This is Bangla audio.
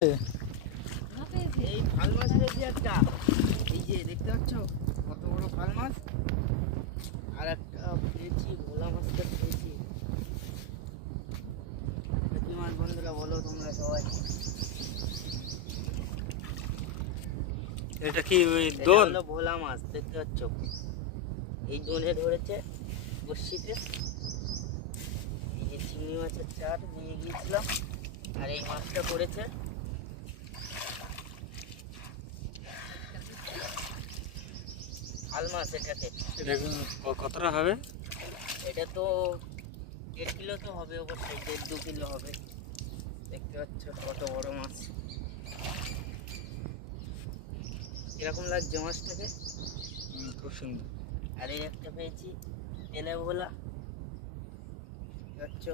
এই ফাল মাছ পেয়েছি একটা, এই যে দেখতে পাচ্ছ কত বড় ফাল মাছ। আর একটা পেয়েছি ভোলা মাছটা পেয়েছি। কি মাছ বন্ধুরা বলো তোমরা সবাই? এটা কি ওই এটা দোল? হলো ভোলা মাছ, দেখতে পাচ্ছ এই দোনে ধরেছে বড়শিতে। এই যে চিংড়ি মাছের চার নিয়ে গিয়েছিলাম, আর এই মাছটা পড়েছে। ফাল মাছ এটাতে। এটা কতটা হবে? এটা তো 1.5 কিলো তো হবে, অবশ্যই 1.5-2 কিলো হবে। দেখতে পাচ্ছ কত বড় মাছ। কিরকম লাগছে মাছটাকে? খুব সুন্দর। আর এই একটা পেয়েছি তেলে ভোলা, দেখতে পাচ্ছ।